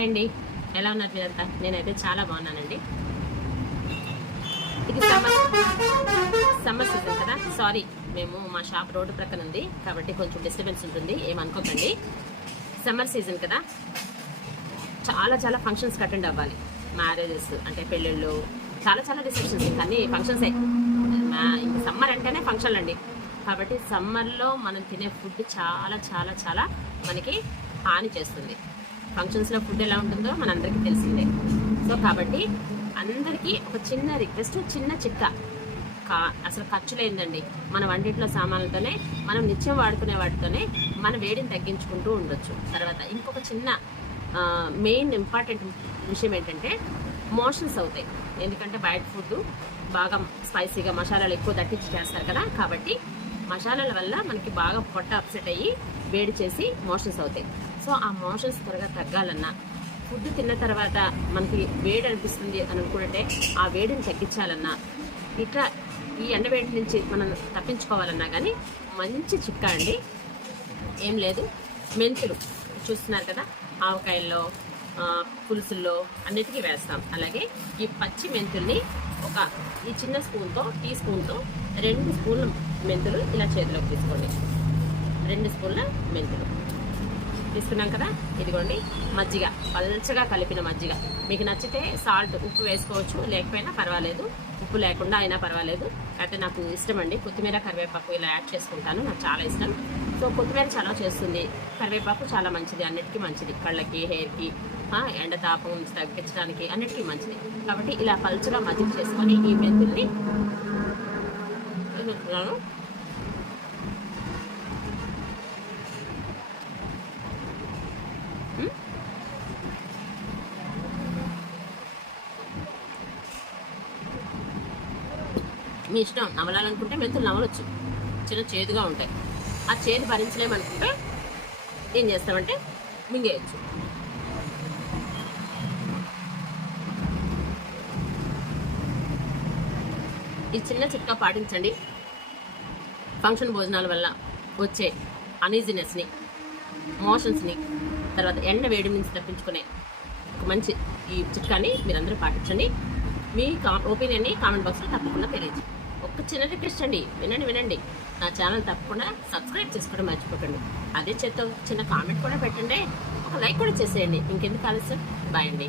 Hi అండి, ఎలా ఉన్నారు మీరంతా? నేనైతే చాలా బాగున్నానండి. ఇది సమ్మర్ సీజన్ కదా. సారీ, మేము మా షాప్ రోడ్డు ప్రక్కన ఉంది కాబట్టి కొంచెం డిస్టర్బెన్స్ ఉంటుంది, ఏమనుకోకండి. సమ్మర్ సీజన్ కదా, చాలా చాలా ఫంక్షన్స్కి అటెండ్ అవ్వాలి. మ్యారేజెస్ అంటే పెళ్ళిళ్ళు, చాలా చాలా రిసెప్షన్స్, ఇంకా అన్ని ఫంక్షన్సే. ఇంకా సమ్మర్ అంటేనే ఫంక్షన్లు అండి. కాబట్టి సమ్మర్లో మనం తినే ఫుడ్ చాలా చాలా చాలా మనకి హాని చేస్తుంది. ఫంక్షన్స్లో ఫుడ్ ఎలా ఉంటుందో మనందరికీ తెలిసిందే. సో కాబట్టి అందరికీ ఒక చిన్న రిక్వెస్ట్, చిన్న చిక్క. అసలు ఖర్చు లేదండి. మన వంటింట్లో సామాన్లతోనే, మనం నిత్యం వాడుకునే వాటితోనే మన వేడిని తగ్గించుకుంటూ ఉండొచ్చు. తర్వాత ఇంకొక చిన్న మెయిన్ ఇంపార్టెంట్ విషయం ఏంటంటే, మోషన్స్ అవుతాయి. ఎందుకంటే బయట ఫుడ్ బాగా స్పైసీగా మసాలాలు ఎక్కువ దట్టించి చేస్తారు కదా. కాబట్టి మసాలాల వల్ల మనకి బాగా పొట్ట అప్సెట్ అయ్యి వేడి చేసి మోషన్స్ అవుతాయి. సో ఆ మోషన్స్ త్వరగా తగ్గాలన్నా, ఫుడ్ తిన్న తర్వాత మనకి వేడి అనిపిస్తుంది అని అనుకుంటే ఆ వేడిని తగ్గించాలన్నా, ఇట్లా ఈ ఎండవేడి నుంచి మనం తప్పించుకోవాలన్నా కానీ మంచి చిట్కా అండి. ఏం లేదు, మెంతులు చూస్తున్నారు కదా, ఆవకాయల్లో, పులుసుల్లో అన్నిటికీ వేస్తాం. అలాగే ఈ పచ్చి మెంతుల్ని ఈ చిన్న స్పూన్తో, టీ స్పూన్తో 2 స్పూన్ల మెంతులు ఇలా చేతిలోకి తీసుకోండి. 2 స్పూన్ల మెంతులు తీసుకున్నాం కదా. ఇదిగోండి మజ్జిగ, పల్చగా కలిపిన మజ్జిగ. మీకు నచ్చితే సాల్ట్, ఉప్పు వేసుకోవచ్చు, లేకపోయినా పర్వాలేదు. ఉప్పు లేకుండా అయినా పర్వాలేదు. అయితే నాకు ఇష్టం అండి, కొత్తిమీర కరివేపాకు ఇలా యాడ్ చేసుకుంటాను, నాకు చాలా ఇష్టం. సో కొత్తిమీర చాలా చేస్తుంది, కరివేపాకు చాలా మంచిది, అన్నిటికీ మంచిది. కళ్ళకి, హెయిర్కి, ఎండ తాపం తగ్గించడానికి అన్నిటికీ మంచిది. కాబట్టి ఇలా పల్చగా మజ్జిగ చేసుకొని ఈ మెంతుల్ని వేసుకున్నాను. మీ ఇష్టం, నవలాలనుకుంటే మెంతులు నవలొచ్చు, చిన్న చేదుగా ఉంటాయి. ఆ చేదు భరించలేమనుకుంటే ఏం చేస్తామంటే మింగేయచ్చు. ఈ చిన్న చిట్కా పాటించండి. ఫంక్షన్ భోజనాల వల్ల వచ్చే అనీజినెస్ని, మోషన్స్ని, తర్వాత ఎండ వేడి నుంచి తప్పించుకునే ఒక మంచి ఈ చిట్కాని మీరందరూ పాటించండి. మీ ఒపీనియన్ని కామెంట్ బాక్స్లో తప్పకుండా తెలియజేయండి. ఒక చిన్న రిక్వెస్ట్ అండి, వినండి. నా ఛానల్ తప్పకుండా సబ్స్క్రైబ్ చేసుకోవడం మర్చిపోకండి. అదే చిన్న కామెంట్ కూడా పెట్టండి, ఒక లైక్ కూడా చేసేయండి. ఇంకెందుకు ఆలస్యం. బాయ్ అండి.